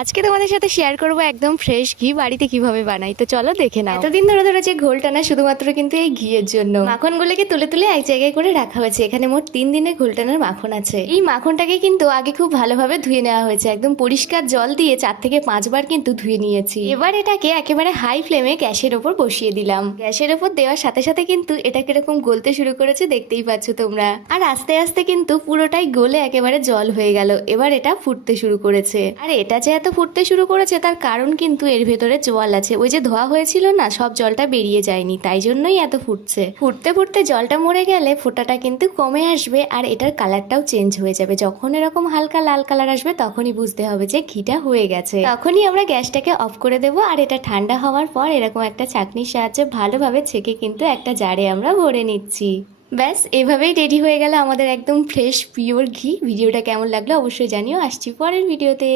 আজকে তোমাদের সাথে শেয়ার করব একদম ফ্রেশ ঘি বাড়িতে কিভাবে বানাই। তো চলো দেখে নাও। এতদিন ধরে ধরে যে ঘোল টানা শুধুমাত্র কিন্তু এই ঘিয়ের জন্য মাখনগুলোকে তুলে তুলে এক জায়গায় করে রাখা হয়েছে। এখানে মোট 3 দিনের ঘোল টানার মাখন আছে। এই মাখনটাকে কিন্তু আগে খুব ভালোভাবে ধুয়ে নেওয়া হয়েছে, একদম পরিষ্কার জল দিয়ে 4 থেকে 5 বার কিন্তু ধুয়ে নিয়েছি। এবার এটাকে একেবারে হাই ফ্লেমে গ্যাসের ওপর বসিয়ে দিলাম। গ্যাসের ওপর দেওয়ার সাথে সাথে কিন্তু এটা কিরকম গলতে শুরু করেছে দেখতেই পাচ্ছ তোমরা। আর আস্তে আস্তে কিন্তু পুরোটাই গলে একেবারে জল হয়ে গেল। এবার এটা ফুটতে শুরু করেছে। আর এটা যে এত ফুটতে শুরু করেছে তার কারণ কিন্তু এর ভেতরে জল আছে। ওই যে ধোয়া হয়েছিল না, সব জলটা বেরিয়ে যায়নি, তাই জন্যই এত ফুটছে। ফুটতে ফুটতে জলটা মরে গেলে ফোঁটাটা কিন্তু কমে আসবে আর এটার কালারটাও চেঞ্জ হয়ে যাবে। যখন এরকম হালকা লাল কালার আসবে তখনই বুঝতে হবে যে ঘিটা হয়ে গেছে। তখনই আমরা গ্যাসটাকে অফ করে দেবো। আর এটা ঠান্ডা হওয়ার পর এরকম একটা ছাঁকনির সাহায্যে ভালোভাবে ছেঁকে কিন্তু একটা জারে আমরা ভরে নিচ্ছি। ব্যাস এভাবেই রেডি হয়ে গেল আমাদের একদম ফ্রেশ পিওর ঘি। ভিডিওটা কেমন লাগলো অবশ্যই জানিও। আসছি পরের ভিডিওতে।